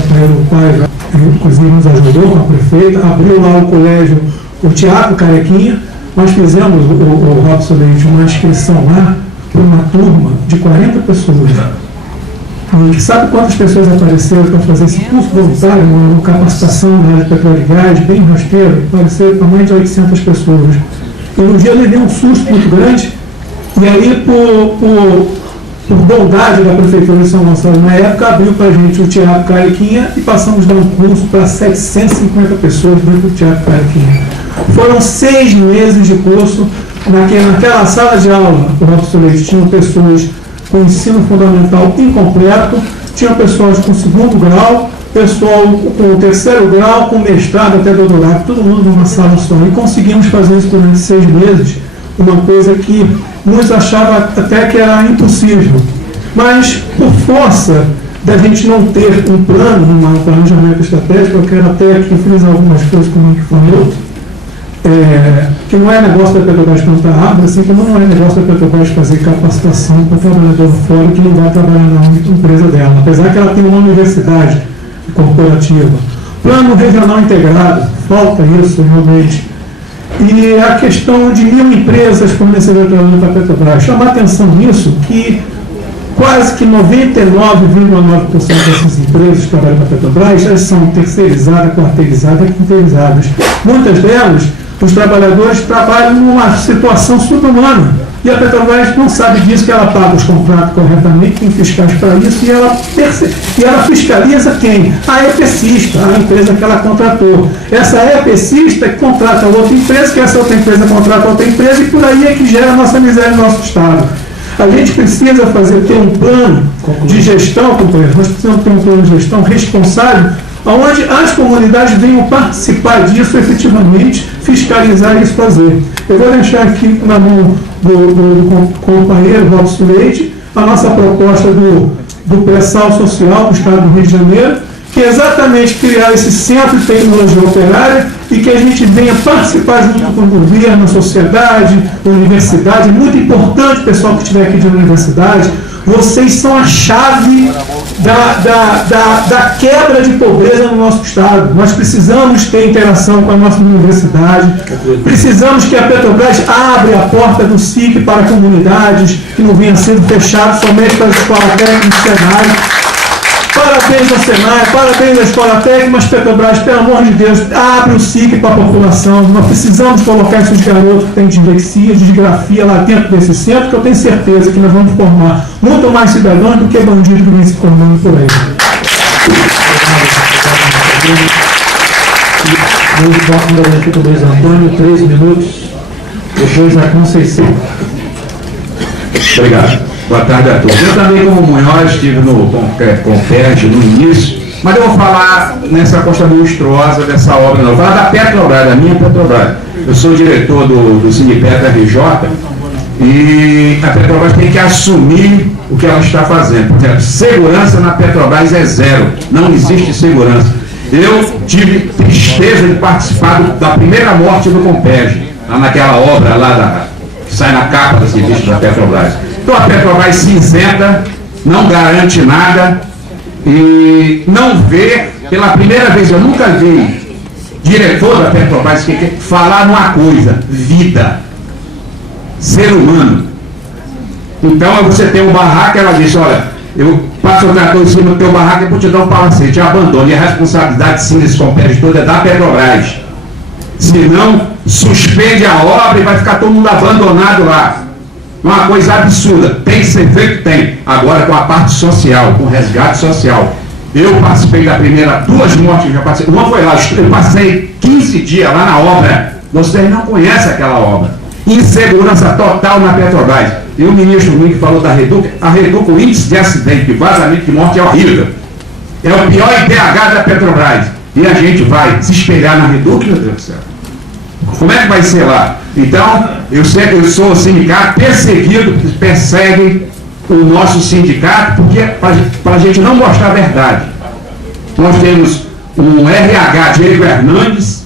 companheiro Paiva, inclusive nos ajudou com a prefeita, abriu lá o colégio, o Teatro Carequinha. Nós fizemos, o Robson Leite, uma inscrição lá para uma turma de 40 pessoas. E sabe quantas pessoas apareceram para fazer esse curso voluntário, uma capacitação na área de petróleo e gás, bem rasteiro? Apareceram para mais de 800 pessoas. E no dia eu levei um susto muito grande, e aí, por bondade da Prefeitura de São Gonçalo, na época, abriu para a gente o Teatro Carequinha e passamos a dar um curso para 750 pessoas dentro do Teatro Carequinha. Foram 6 meses de curso. Naquela sala de aula, o Robson Leite, tinham pessoas com ensino fundamental incompleto, tinham pessoas com 2º grau, pessoal com 3º grau, com mestrado até doutorado, todo mundo numa sala só. E conseguimos fazer isso durante 6 meses, uma coisa que muitos achavam até que era impossível. Mas, por força da gente não ter um plano, um planejamento estratégico, eu quero até aqui frisar algumas coisas como que falou, que não é negócio da Petrobras plantar árvore, assim como não é negócio da Petrobras fazer capacitação para o trabalhador fora que não vai trabalhar na empresa dela, apesar que ela tem uma universidade corporativa. Plano regional integrado, falta isso realmente. E a questão de 1.000 empresas fornecedoras para a Petrobras. Chamar atenção nisso que quase que 99,9% dessas empresas que trabalham para a Petrobras já são terceirizadas, quarteirizadas, quinteirizadas. Muitas delas, os trabalhadores trabalham numa situação subhumana. E a Petrobras não sabe disso, que ela paga os contratos corretamente, tem fiscais para isso, e ela fiscaliza quem? A EPCista, a empresa que ela contratou. Essa EPCista que contrata outra empresa, que essa outra empresa contrata outra empresa, e por aí é que gera a nossa miséria no nosso Estado. A gente precisa ter um plano de gestão, companheiro, nós precisamos ter um plano de gestão responsável, onde as comunidades venham participar disso efetivamente, fiscalizar e isso fazer. Eu vou deixar aqui na mão do companheiro Robson Leite a nossa proposta do pré-sal social do Estado do Rio de Janeiro, que é exatamente criar esse centro de tecnologia operária e que a gente venha participar junto com o governo, a sociedade, a universidade. É muito importante, pessoal que estiver aqui de universidade, vocês são a chave da quebra de pobreza no nosso Estado. Nós precisamos ter interação com a nossa universidade, precisamos que a Petrobras abra a porta do SIC para comunidades, que não venha sendo fechado somente para as escolas técnicas do Senai. Parabéns ao Senai, parabéns à Escola Técnica, mas Petrobras, pelo amor de Deus, abre o SIC para a população. Nós precisamos colocar esses garotos que têm dislexia, disgrafia lá dentro desse centro, que eu tenho certeza que nós vamos formar muito mais cidadãos do que bandidos que vêm se formando por aí. Hoje, o voto da prefeito Luiz Antônio, 3 minutos, depois a Conceição. Obrigado. Boa tarde a todos. Eu também, como Munhoz, estive no Confed no início, mas eu vou falar nessa costa monstruosa dessa obra, não. Eu vou falar da Petrobras, da minha Petrobras. Eu sou diretor do Sindipetra RJ e a Petrobras tem que assumir o que ela está fazendo. Por exemplo, segurança na Petrobras é zero, não existe segurança. Eu tive tristeza de participar da primeira morte do Compeg, lá naquela obra lá que sai na capa das revistas da Petrobras. Então a Petrobras cinzenta, não garante nada e não vê, pela primeira vez, eu nunca vi diretor da Petrobras falar numa coisa, vida, ser humano. Então você tem um barraco, ela diz, olha, eu passo o trator em cima do teu barraco e vou te dar um palacete, abandone. E a responsabilidade, sim, nesse compete todo é da Petrobras. Senão, suspende a obra e vai ficar todo mundo abandonado lá. Uma coisa absurda. Tem que ser feito? Tem. Agora com a parte social, com o resgate social. Eu participei da primeira, 2 mortes que eu já participei. Uma foi lá, eu passei 15 dias lá na obra. Vocês não conhecem aquela obra. Insegurança total na Petrobras. E o ministro Mink falou da Reduc. A Reduc, o índice de acidente, de vazamento de morte é horrível. É o pior IDH da Petrobras. E a gente vai se espelhar na Reduc, meu Deus do céu. Como é que vai ser lá? Então, eu sou sindicato perseguido, persegue o nosso sindicato, porque para a gente não mostrar a verdade. Nós temos um RH, Diego Hernandes,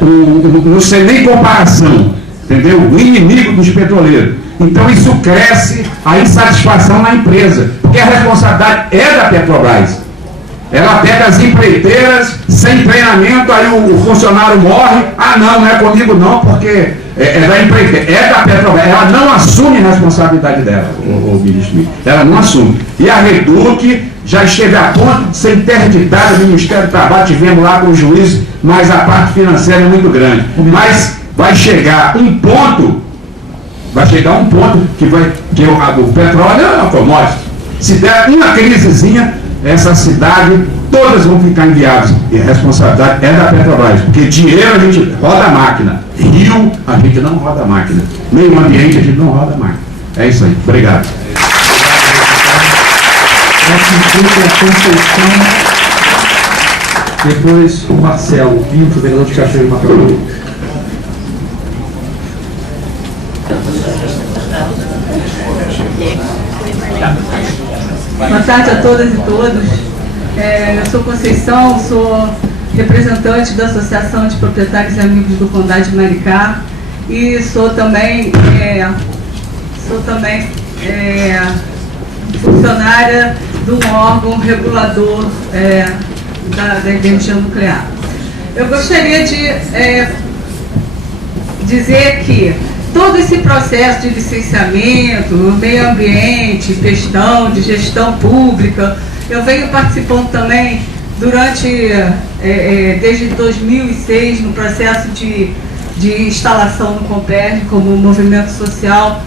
não sei nem comparação, entendeu? O inimigo dos petroleiros. Então isso cresce a insatisfação na empresa, porque a responsabilidade é da Petrobras. Ela pega as empreiteiras sem treinamento, aí o funcionário morre. Ah, não é comigo não, porque é da empreiteira, é da Petrobras. Ela não assume a responsabilidade dela, o ministro. Ela não assume. E a Reduc já esteve a ponto de ser interditada do Ministério do Trabalho, tivemos lá com o juiz, mas a parte financeira é muito grande. Mas vai chegar um ponto que o petróleo é uma commodity. Se der uma crisezinha, essa cidade, todas vão ficar inviáveis. E a responsabilidade é da Petrobras, porque dinheiro a gente roda a máquina, rio a gente não roda a máquina, meio ambiente a gente não roda a máquina. É isso aí. Obrigado. Depois o Marcelo Pinto, vereador de Cachoeira de Macacu. Boa tarde a todas e todos. Eu sou Conceição, sou representante da Associação de Proprietários e Amigos do Condado de Maricá e sou também funcionária de um órgão regulador da energia nuclear. Eu gostaria de dizer que todo esse processo de licenciamento, meio ambiente, questão de gestão pública, eu venho participando também desde 2006, no processo de instalação no Comperj como movimento social,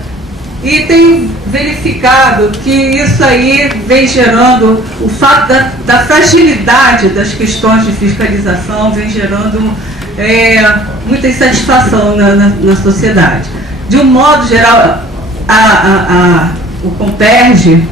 e tenho verificado que isso aí vem gerando, o fato da fragilidade das questões de fiscalização vem gerando muita insatisfação na sociedade. De um modo geral, o Comperj,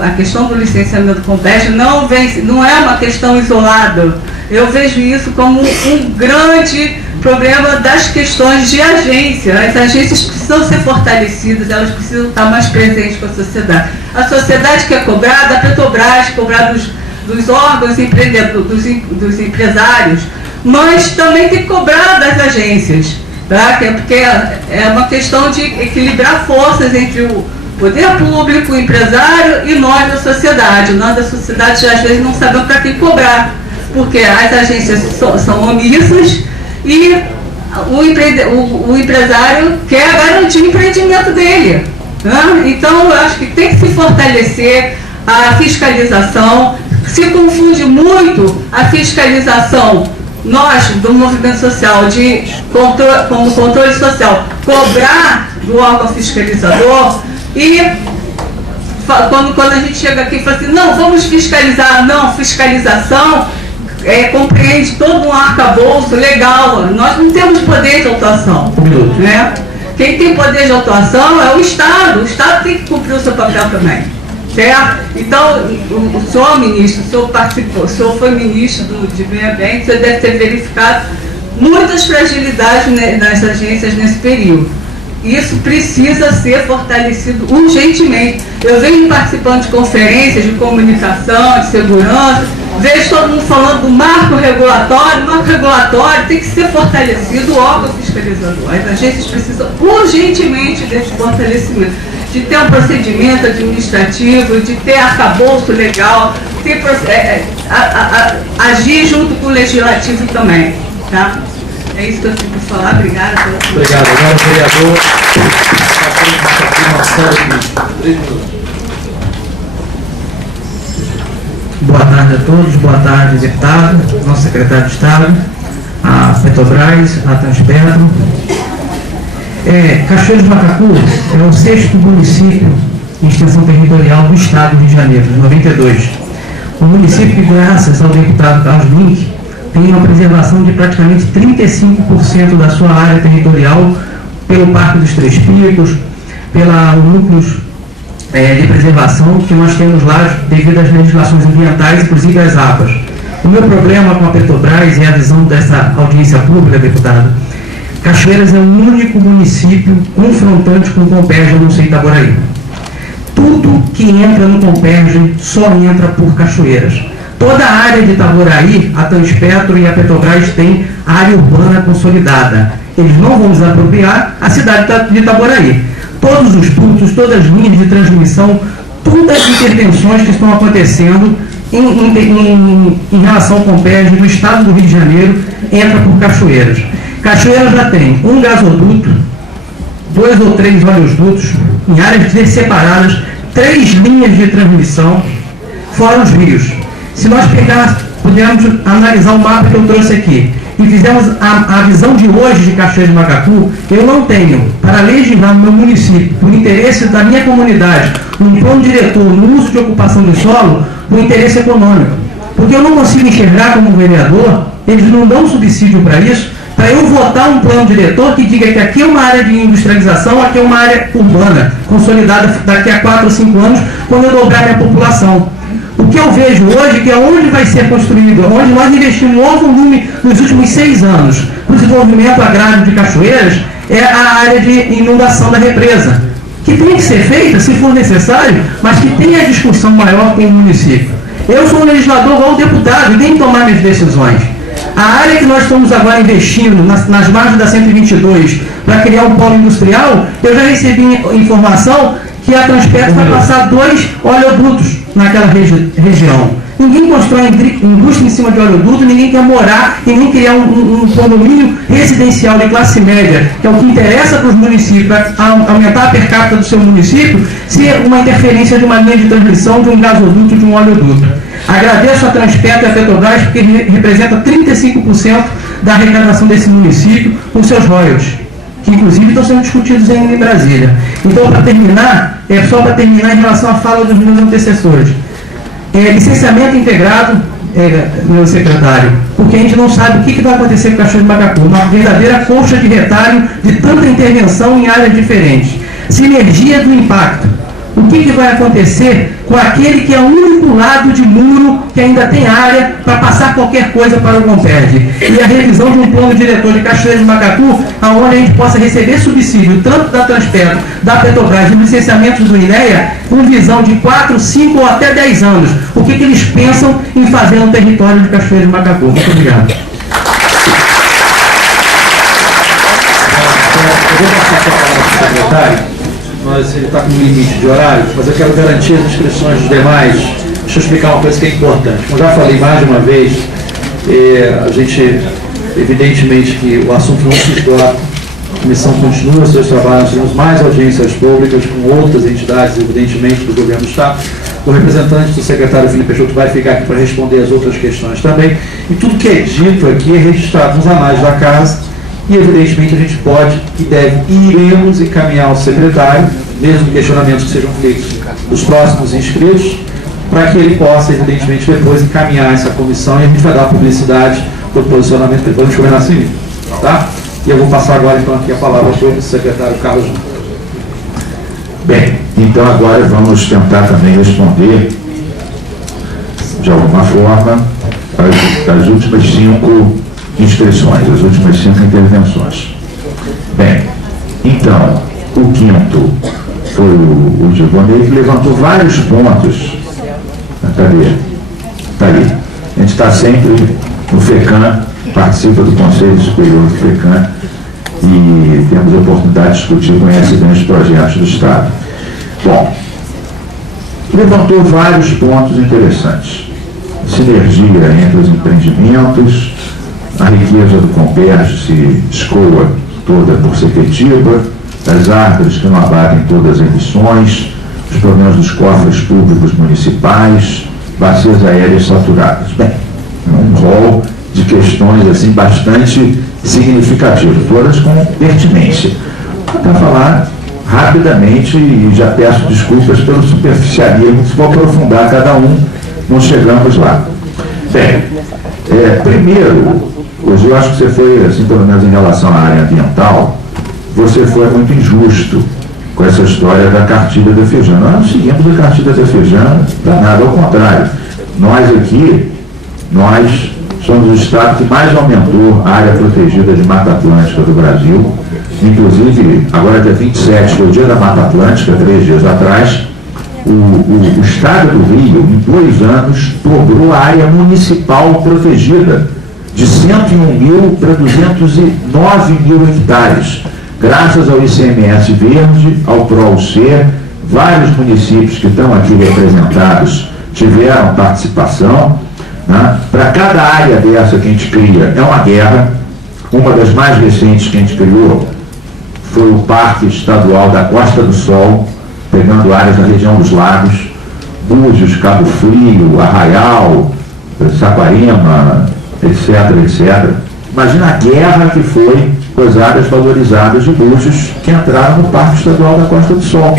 a questão do licenciamento do Comperj não é uma questão isolada. Eu vejo isso como um grande problema das questões de agência. As agências precisam ser fortalecidas, elas precisam estar mais presentes com a sociedade. A sociedade quer cobrar da Petrobras, cobrar dos órgãos dos empresários, mas também tem que cobrar das agências, tá? Porque é uma questão de equilibrar forças entre o poder público, o empresário e nós da sociedade. Nós da sociedade às vezes não sabemos para quem cobrar, porque as agências são omissas e o empresário quer garantir o empreendimento dele, né? Então eu acho que tem que se fortalecer a fiscalização. Se confunde muito a fiscalização, nós do movimento social, como controle social, cobrar do órgão fiscalizador, e quando a gente chega aqui e fala assim, não, vamos fiscalizar. Não, fiscalização compreende todo um arcabouço legal. Nós não temos poder de atuação, né? Quem tem poder de atuação é o Estado. O Estado tem que cumprir o seu papel também, certo? Então, o senhor ministro, o senhor participou, o senhor foi ministro de meio ambiente, o senhor deve ter verificado muitas fragilidades nas agências nesse período. Isso precisa ser fortalecido urgentemente. Eu venho participando de conferências de comunicação, de segurança, vejo todo mundo falando do marco regulatório. O marco regulatório tem que ser fortalecido, o órgão fiscalizador. As agências precisam urgentemente desse fortalecimento, de ter um procedimento administrativo, de ter arcabouço legal, agir junto com o legislativo também, tá? É isso que eu tenho para falar. Obrigada. Obrigado. Agora o vereador Marcelo. 3 minutos. Boa tarde a todos, boa tarde, deputado, nosso secretário de Estado, a Petrobras, a Transpetro. Cachoeira de Macacu é o 6º município em extensão territorial do Estado do Rio de Janeiro, de 92. O município que, graças ao deputado Carlos Link, tem uma preservação de praticamente 35% da sua área territorial pelo Parque dos Três Picos, pelos núcleos de preservação que nós temos lá devido às legislações ambientais, inclusive as APAs. O meu problema com a Petrobras e a visão dessa audiência pública, deputado, Cachoeiras é o único município confrontante com o Comperj no Itaboraí. Tudo que entra no Comperj só entra por Cachoeiras. Toda a área de Itaboraí, a Transpetro e a Petrobras tem área urbana consolidada. Eles não vão desapropriar a cidade de Itaboraí. Todos os dutos, todas as linhas de transmissão, todas as intervenções que estão acontecendo em relação ao Compérgio do estado do Rio de Janeiro, entra por Cachoeiras. Cachoeiras já tem um gasoduto, 2 ou 3 oleodutos, em áreas separadas, 3 linhas de transmissão, fora os rios. Se nós pudermos analisar o mapa que eu trouxe aqui, e fizermos a visão de hoje de Cachoeira de Macacu, eu não tenho, para legislar no meu município, por interesse da minha comunidade, um plano diretor no uso de ocupação de solo, por interesse econômico. Porque eu não consigo enxergar como vereador, eles não dão subsídio para isso, para eu votar um plano diretor que diga que aqui é uma área de industrialização, aqui é uma área urbana, consolidada daqui a 4 ou 5 anos, quando eu dobrar minha população. O que eu vejo hoje, que é onde vai ser construído, onde nós investimos um maior volume nos últimos 6 anos para o desenvolvimento agrário de Cachoeiras, é a área de inundação da represa, que tem que ser feita, se for necessário, mas que tenha discussão maior com o município. Eu sou um legislador ou um deputado e tenho que tomar minhas decisões. A área que nós estamos agora investindo nas margens da 122 para criar um polo industrial, eu já recebi informação que a Transpetro vai passar 2 oleodutos naquela região. Ninguém constrói indústria em cima de oleoduto, ninguém quer morar e nem criar um condomínio residencial de classe média, que é o que interessa para os municípios, para aumentar a per capita do seu município, ser uma interferência de uma linha de transmissão, de um gasoduto, de um oleoduto. Agradeço a Transpetro e a Petrobras, porque representa 35% da arrecadação desse município com seus royalties, que inclusive estão sendo discutidos ainda em Brasília. Então, para terminar, só para terminar em relação à fala dos meus antecessores, licenciamento integrado, meu secretário, porque a gente não sabe o que vai acontecer com o Cachoeira de Macacu, uma verdadeira colcha de retalho de tanta intervenção em áreas diferentes. Sinergia do impacto. O que vai acontecer com aquele que é o único lado de muro que ainda tem área para passar qualquer coisa para o Compérgio? E a revisão de um plano diretor de Cachoeira de Macacu, onde a gente possa receber subsídio, tanto da Transpetro, da Petrobras, de licenciamentos do INEA, com visão de 4, 5 ou até 10 anos. O que eles pensam em fazer no território de Cachoeira de Macacu? Muito obrigado. Eu vou passar a palavra para o secretário. Mas ele está com um limite de horário, mas eu quero garantir as inscrições dos demais. Deixa eu explicar uma coisa que é importante. Como eu já falei mais de uma vez, a gente, evidentemente que o assunto não se esgota, a comissão continua seus trabalhos, temos mais audiências públicas com outras entidades, evidentemente, do governo do Estado. O representante do secretário Felipe Peixoto vai ficar aqui para responder as outras questões também. E tudo que é dito aqui é registrado nos anais da casa. E, evidentemente, a gente pode e deve e iremos encaminhar ao secretário, mesmo questionamentos que sejam feitos dos próximos inscritos, para que ele possa, evidentemente, depois encaminhar essa comissão e a gente vai dar publicidade para o posicionamento que depois a gente vai nascer. Tá? E eu vou passar agora, então, aqui a palavra para o secretário Carlos. Bem, então agora vamos tentar também responder, de alguma forma, as últimas 5 inscrições, as últimas 5 intervenções. Bem, então, o quinto foi o Gilvonei, que levantou vários pontos. Cadê? Está aí. A gente está sempre no FECAM, participa do Conselho Superior do FECAM e temos a oportunidade de discutir, conhece bem os projetos do Estado. Bom, levantou vários pontos interessantes. Sinergia entre os empreendimentos, a riqueza do Compérgio se escoa toda por Sepetiba, as árvores que não abatem todas as emissões, os problemas dos cofres públicos municipais, bacias aéreas saturadas. Bem, um rol de questões assim bastante significativas, todas com pertinência. Para falar rapidamente, e já peço desculpas pelo superficialismo, se for aprofundar cada um, não chegamos lá. Bem, primeiro, hoje eu acho que você foi, assim, pelo menos em relação à área ambiental, você foi muito injusto com essa história da cartilha da Fejana. Nós não seguimos a cartilha da Fejana para nada, ao contrário. Nós aqui, nós somos o estado que mais aumentou a área protegida de Mata Atlântica do Brasil. Inclusive, agora dia 27, foi o dia da Mata Atlântica, 3 dias atrás, o estado do Rio, em 2 anos, dobrou a área municipal protegida de 101 mil para 209 mil hectares, graças ao ICMS verde, ao PROUC, vários municípios que estão aqui representados tiveram participação, né? Para cada área dessa que a gente cria é uma guerra. Uma das mais recentes que a gente criou foi o Parque Estadual da Costa do Sol, pegando áreas da região dos lagos, Búzios, Cabo Frio, Arraial, Saquarema, etc, etc. Imagina a guerra que foi com as áreas valorizadas de Búzios que entraram no Parque Estadual da Costa do Sol.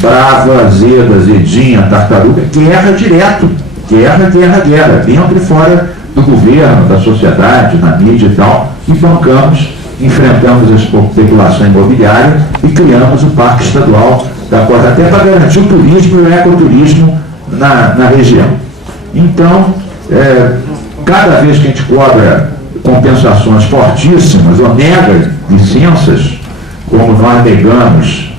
Brava, Azeda, Zedinha, Tartaruga, guerra direto, guerra, dentro e fora do governo, da sociedade, na mídia e tal, e bancamos, enfrentamos a especulação imobiliária e criamos o Parque Estadual da Costa, até para garantir o turismo e o ecoturismo na região. Então, cada vez que a gente cobra compensações fortíssimas ou nega licenças, como nós negamos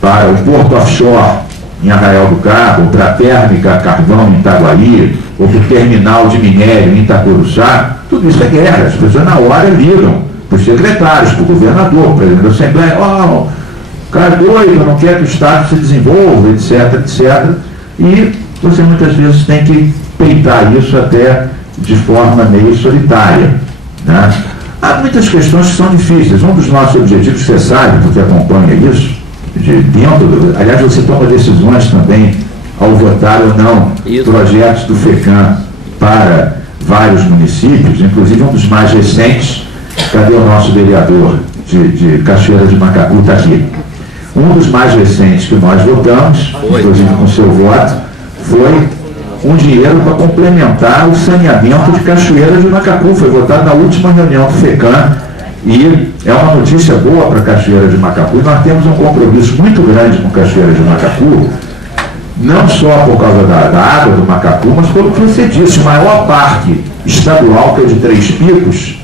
para o Porto Offshore em Arraial do Cabo, para a térmica carvão em Itaguaí, ou para o terminal de minério em Itacuruçá, tudo isso é guerra. As pessoas na hora ligam para os secretários, para o governador, para o presidente da Assembleia, o cara é doido, não quer que o Estado se desenvolva, etc, etc. E você muitas vezes tem que peitar isso até de forma meio solitária, né? Há muitas questões que são difíceis. Um dos nossos objetivos, você sabe, porque acompanha isso, aliás, você toma decisões também ao votar ou não projetos do FECAM para vários municípios, inclusive um dos mais recentes. Cadê o nosso vereador de Cachoeira de Macacu? Está aqui. Um dos mais recentes que nós votamos, inclusive com seu voto, foi um dinheiro para complementar o saneamento de Cachoeira de Macacu. Foi votado na última reunião do FECAM e é uma notícia boa para Cachoeira de Macacu. E nós temos um compromisso muito grande com Cachoeira de Macacu, não só por causa da água do Macacu, mas pelo que você disse, o maior parque estadual, que é de Três Picos,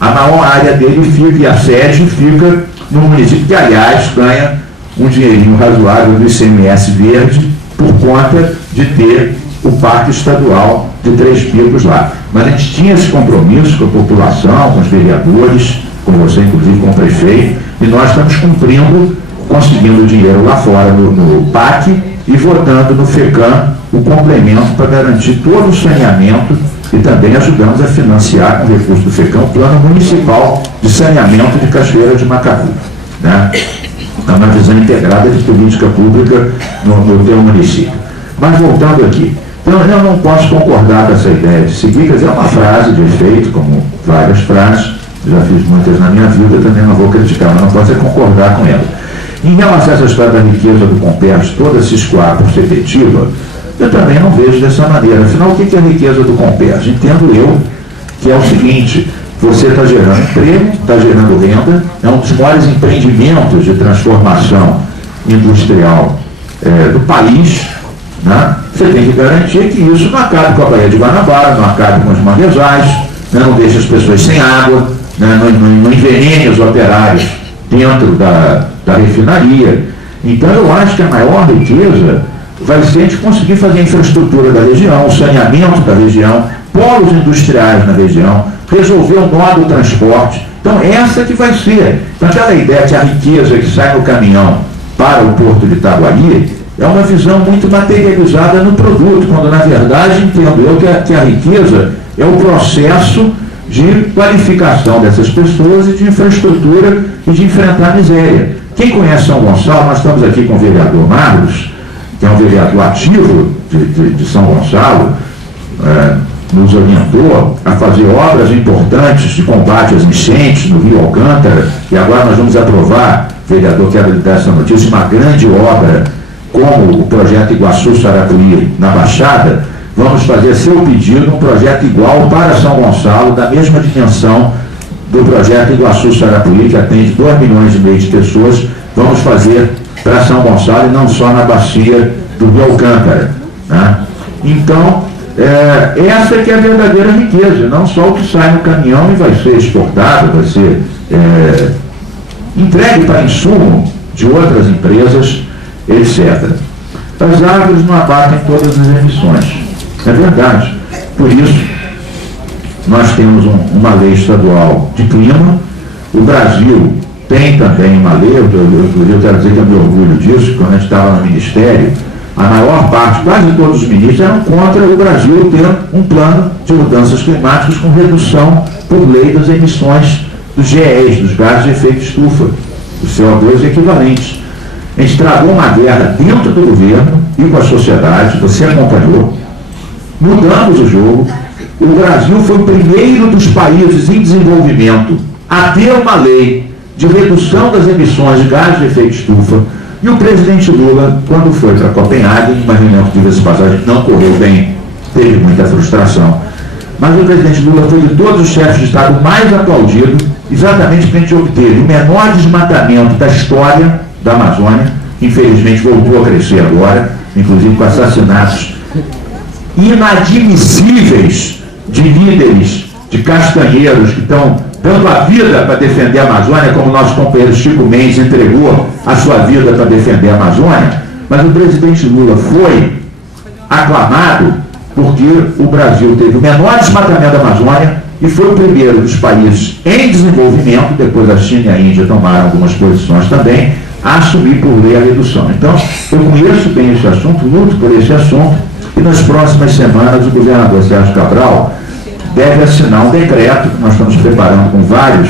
a maior área dele fica, e a sede fica no município, que aliás ganha um dinheirinho razoável do ICMS verde por conta de ter o Parque Estadual de Três Picos lá. Mas a gente tinha esse compromisso com a população, com os vereadores, com você, inclusive com o prefeito, e nós estamos cumprindo, conseguindo dinheiro lá fora no PAC e votando no FECAM o complemento para garantir todo o saneamento, e também ajudamos a financiar com recurso do FECAM o Plano Municipal de Saneamento de Cachoeira de Macacu, né? É uma visão integrada de política pública no teu município. Mas voltando aqui, então eu não posso concordar com essa ideia de seguir, quer dizer, é uma frase de efeito, como várias frases, já fiz muitas na minha vida, também não vou criticar, mas não posso concordar com ela. Em relação a essa história da riqueza do Compércio, toda se escoar por ser efetiva, eu também não vejo dessa maneira. Afinal, o que é a riqueza do Compércio? Entendo eu que é o seguinte: você está gerando emprego, está gerando renda, é um dos maiores empreendimentos de transformação industrial do país, né? Você tem que garantir que isso não acabe com a Baía de Guanabara, não acabe com os manguezais, né? Não deixe as pessoas sem água, né? Não envenene os operários dentro da refinaria. Então eu acho que a maior riqueza vai ser a gente conseguir fazer a infraestrutura da região, o saneamento da região, polos industriais na região, resolver o nó do transporte. Então essa que vai ser. Então aquela ideia que a riqueza que sai no caminhão para o Porto de Itaguaí é uma visão muito materializada no produto, quando na verdade entendo eu que a riqueza é o processo de qualificação dessas pessoas e de infraestrutura e de enfrentar a miséria. Quem conhece São Gonçalo, nós estamos aqui com o vereador Marlos, que é um vereador ativo de São Gonçalo, nos orientou a fazer obras importantes de combate às enchentes no Rio Alcântara, e agora nós vamos aprovar, vereador, quero lhe dar essa notícia, uma grande obra como o projeto Iguaçu-Sarapuí na Baixada. Vamos fazer, a seu pedido, um projeto igual para São Gonçalo, da mesma dimensão do projeto Iguaçu-Sarapuí, que atende 2,5 milhões de pessoas. Vamos fazer para São Gonçalo e não só na bacia do Rio Alcântara, né? Então, essa que é a verdadeira riqueza, não só o que sai no caminhão e vai ser exportado, vai ser entregue para insumo de outras empresas, etc. As árvores não abatem todas as emissões, é verdade. Por isso, nós temos uma lei estadual de clima. O Brasil tem também uma lei, eu quero dizer que eu me orgulho disso. Quando a gente estava no Ministério, a maior parte, quase todos os ministros, eram contra o Brasil ter um plano de mudanças climáticas com redução por lei das emissões dos GEs, dos gases de efeito estufa, dos CO2 equivalentes. A gente travou uma guerra dentro do governo e com a sociedade, você acompanhou, mudamos o jogo. O Brasil foi o primeiro dos países em desenvolvimento a ter uma lei de redução das emissões de gases de efeito estufa. E o presidente Lula, quando foi para Copenhague, em uma reunião que tive passagem, não correu bem, teve muita frustração. Mas o presidente Lula foi de todos os chefes de Estado mais aplaudido, exatamente porque a gente obteve o menor desmatamento da história da Amazônia, que infelizmente voltou a crescer agora, inclusive com assassinatos inadmissíveis de líderes, de castanheiros que estão dando a vida para defender a Amazônia, como nosso companheiro Chico Mendes entregou a sua vida para defender a Amazônia. Mas o presidente Lula foi aclamado porque o Brasil teve o menor desmatamento da Amazônia e foi o primeiro dos países em desenvolvimento, depois a China e a Índia tomaram algumas posições também, a assumir por lei a redução. Então, eu conheço bem esse assunto, luto por esse assunto, e nas próximas semanas o governador Sérgio Cabral deve assinar um decreto que nós estamos preparando com vários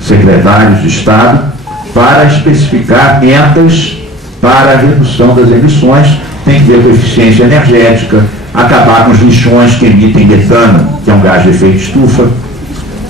secretários de Estado para especificar metas para a redução das emissões. Tem que ver com eficiência energética, acabar com os lixões que emitem metano, que é um gás de efeito estufa,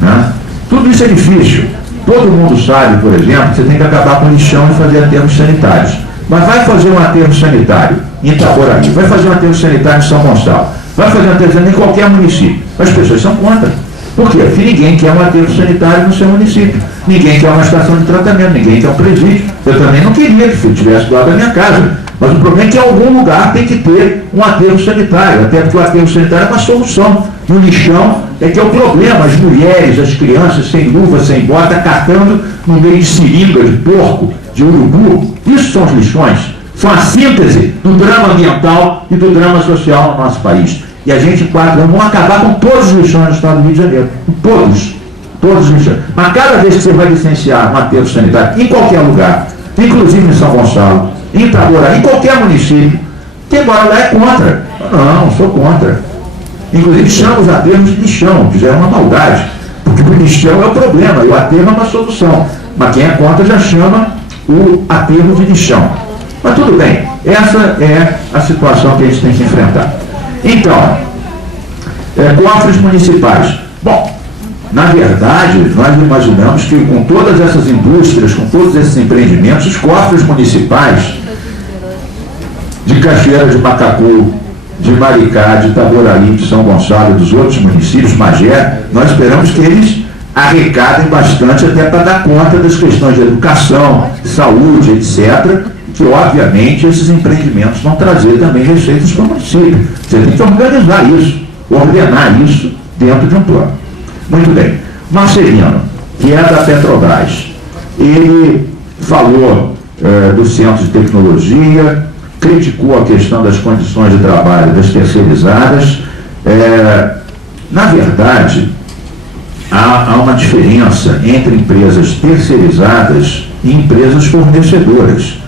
né? Tudo isso é difícil. Todo mundo sabe, por exemplo, que você tem que acabar com o lixão e fazer aterros sanitários. Mas vai fazer um aterro sanitário em Itaboraí, vai fazer um aterro sanitário em São Gonçalo, vai fazer um aterro sanitário em qualquer município. As pessoas são contra. Por quê? Porque ninguém quer um aterro sanitário no seu município. Ninguém quer uma estação de tratamento, ninguém quer um presídio. Eu também não queria que tivesse do lado da minha casa. Mas o problema é que em algum lugar tem que ter um aterro sanitário, até porque o aterro sanitário é uma solução. E o lixão é que é o problema. As mulheres, as crianças sem luva, sem bota, catando no meio de seringa, de porco, de urubu. Isso são os lixões. São a síntese do drama ambiental e do drama social no nosso país. E a gente, em 4 anos, vamos acabar com todos os lixões no estado do Rio de Janeiro. Todos os lixões. Mas cada vez que você vai licenciar um aterro sanitário, em qualquer lugar, inclusive em São Gonçalo, em Itaboraí, em qualquer município, quem mora lá é contra. Não, sou contra. Inclusive chama os aterros de lixão, que já é uma maldade. Porque o lixão é o problema, e o aterro é uma solução. Mas quem é contra já chama o aterro de lixão. Mas tudo bem, essa é a situação que a gente tem que enfrentar. Então, cofres municipais. Bom, na verdade, nós imaginamos que com todas essas indústrias, com todos esses empreendimentos, os cofres municipais de Cachoeira de Macacu, de Maricá, de Itaboraí, de São Gonçalo e dos outros municípios, Magé, nós esperamos que eles arrecadem bastante até para dar conta das questões de educação, de saúde, etc., que obviamente esses empreendimentos vão trazer também receitas para o município. Você tem que organizar isso, ordenar isso dentro de um plano. Muito bem. Marcelino, que é da Petrobras, ele falou do Centro de Tecnologia, criticou a questão das condições de trabalho das terceirizadas. Na verdade, há uma diferença entre empresas terceirizadas e empresas fornecedoras.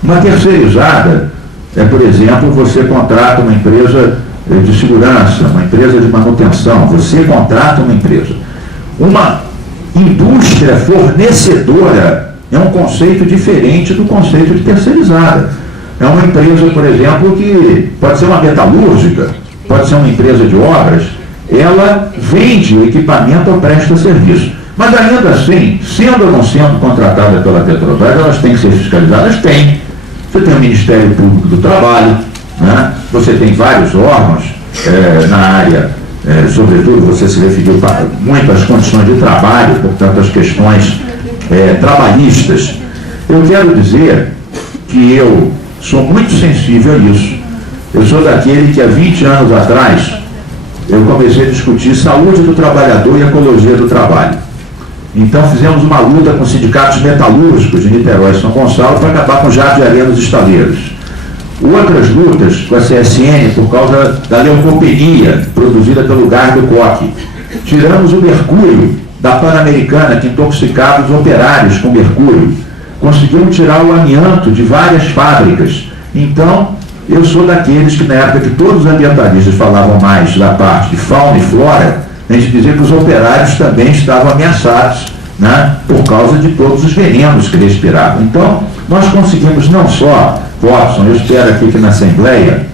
Uma terceirizada por exemplo, você contrata uma empresa de segurança, uma empresa de manutenção, você contrata uma empresa. Uma indústria fornecedora é um conceito diferente do conceito de terceirizada. É uma empresa, por exemplo, que pode ser uma metalúrgica, pode ser uma empresa de obras, ela vende equipamento ou presta serviço. Mas ainda assim, sendo ou não sendo contratada pela Petrobras, elas têm que ser fiscalizadas? Tem. Você tem o Ministério Público do Trabalho, né? Você tem vários órgãos na área, sobretudo você se referiu muito às condições de trabalho, portanto as questões trabalhistas. Eu quero dizer que eu sou muito sensível a isso. Eu sou daquele que há 20 anos atrás eu comecei a discutir saúde do trabalhador e ecologia do trabalho. Então fizemos uma luta com sindicatos metalúrgicos de Niterói e São Gonçalo para acabar com o jato de areia nos estaleiros. Outras lutas com a CSN por causa da leucopenia produzida pelo gás do coque. Tiramos o mercúrio da Pan-Americana, que intoxicava os operários com mercúrio. Conseguimos tirar o amianto de várias fábricas. Então, eu sou daqueles que, na época que todos os ambientalistas falavam mais da parte de fauna e flora, a gente dizia que os operários também estavam ameaçados, né, por causa de todos os venenos que respiravam. Então, nós conseguimos não só, Watson, eu espero aqui que na Assembleia,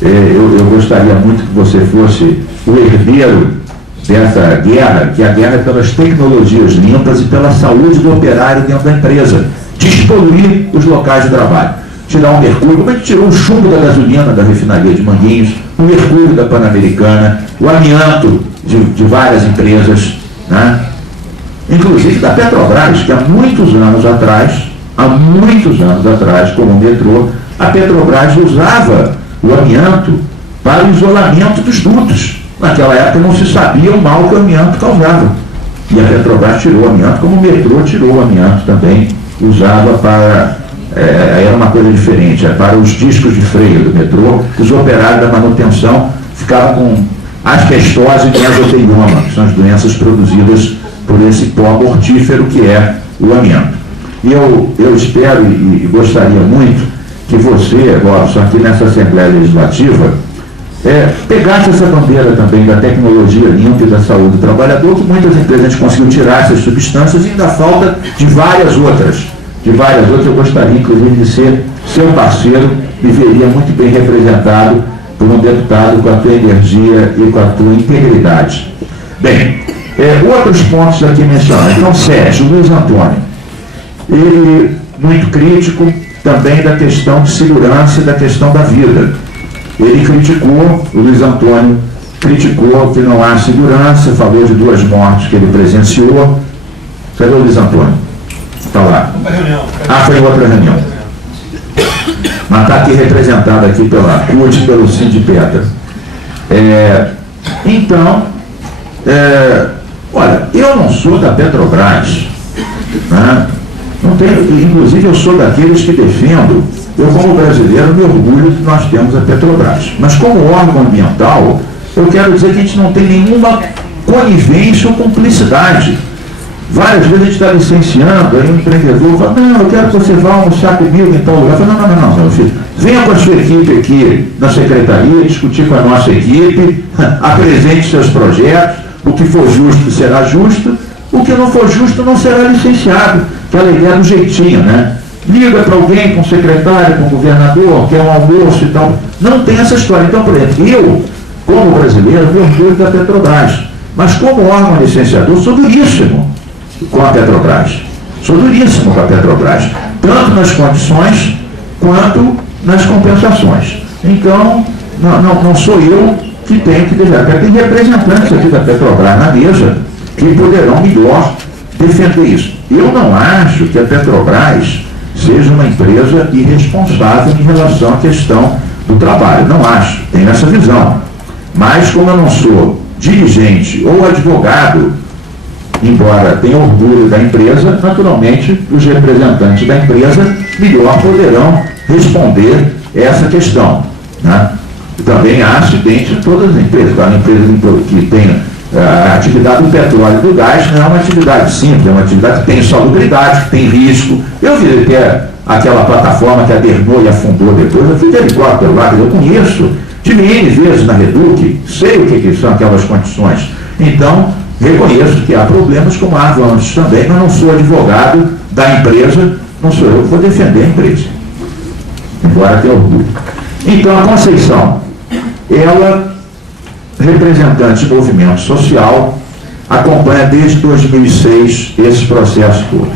eu gostaria muito que você fosse o herdeiro dessa guerra, que é a guerra pelas tecnologias limpas e pela saúde do operário dentro da empresa, despoluir os locais de trabalho, tirar o mercúrio, como a gente tirou o chumbo da gasolina da refinaria de Manguinhos, o mercúrio da Pan-Americana, o amianto de várias empresas, né? Inclusive da Petrobras, que há muitos anos atrás, como o metrô, a Petrobras usava o amianto para o isolamento dos dutos. Naquela época não se sabia o mal que o amianto causava. E a Petrobras tirou o amianto, como o metrô tirou o amianto também, usava para... era uma coisa diferente, para os discos de freio do metrô, os operários da manutenção ficavam com asbestose e mesotelioma, que são as doenças produzidas por esse pó mortífero que é o amianto. E eu espero e gostaria muito que você, Robson, aqui nessa Assembleia Legislativa, pegasse essa bandeira também da tecnologia limpa e da saúde do trabalhador, que muitas empresas a gente conseguiu tirar essas substâncias e ainda falta de várias outras. Eu gostaria, inclusive, de ser seu parceiro e veria muito bem representado por um deputado com a tua energia e com a tua integridade. Bem, outros pontos aqui mencionados. Então, Sérgio, Luiz Antônio, ele muito crítico também da questão de segurança e da questão da vida. Ele criticou, o Luiz Antônio criticou que não há segurança, falou de 2 mortes que ele presenciou. Cadê o Luiz Antônio? Está lá. Foi em outra reunião. Mas está aqui representado aqui pela CUT, pelo Sindipetra. Então, olha, eu não sou da Petrobras, né? Não tenho, inclusive eu sou daqueles que defendo, eu como brasileiro me orgulho que nós temos a Petrobras. Mas como órgão ambiental, eu quero dizer que a gente não tem nenhuma conivência ou cumplicidade. Várias vezes a gente está licenciando, aí um empreendedor fala, não, eu quero que você vá almoçar comigo em tal lugar. Eu falo, não, meu filho, venha com a sua equipe aqui na secretaria, discutir com a nossa equipe, apresente seus projetos, o que for justo será justo, o que não for justo não será licenciado. Aquela ideia do jeitinho, né? Liga para alguém, com o secretário, com o governador, quer um almoço e tal. Não tem essa história. Então, por exemplo, eu, como brasileiro, me orgulho da Petrobras. Mas como órgão licenciador, sou duríssimo com a Petrobras. Tanto nas condições quanto nas compensações. Então, não sou eu que tenho que defender. Tem representantes aqui da Petrobras na mesa que poderão melhor defender isso. Eu não acho que a Petrobras seja uma empresa irresponsável em relação à questão do trabalho. Não acho, tenho essa visão. Mas como eu não sou dirigente ou advogado, embora tenha orgulho da empresa, naturalmente os representantes da empresa melhor poderão responder essa questão, né? Também há acidentes em todas as empresas. Cada empresa que tem a atividade do petróleo e do gás não é uma atividade simples, é uma atividade que tem salubridade, que tem risco. Eu vi até aquela plataforma que adernou e afundou depois, eu fui de helicóptero lá, eu conheço, tive N vezes na Reduc, sei o que são aquelas condições. Então, reconheço que há problemas como há avanços também, mas não sou advogado da empresa, não sou eu que vou defender a empresa, embora tenha orgulho. Então, a Conceição, ela, representante do movimento social, acompanha desde 2006 esse processo todo.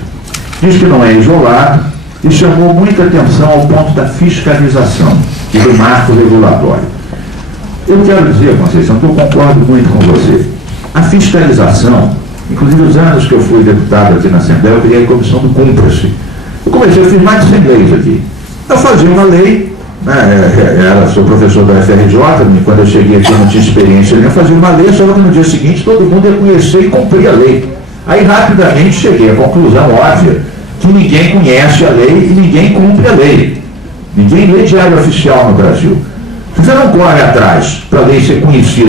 Diz que não é isolado e chamou muita atenção ao ponto da fiscalização e do marco regulatório. Eu quero dizer, Conceição, que eu concordo muito com você. A fiscalização, inclusive os anos que eu fui deputado aqui na Assembleia, eu criei a comissão do Cumpra-se. Eu fiz mais de 100 leis aqui. Eu fazia uma lei, sou professor da FRJ, quando eu cheguei aqui eu não tinha experiência, eu fazia uma lei, só que no dia seguinte todo mundo ia conhecer e cumprir a lei. Aí rapidamente cheguei à conclusão óbvia que ninguém conhece a lei e ninguém cumpre a lei. Ninguém lê diário oficial no Brasil. Se você não corre atrás para a lei ser conhecida,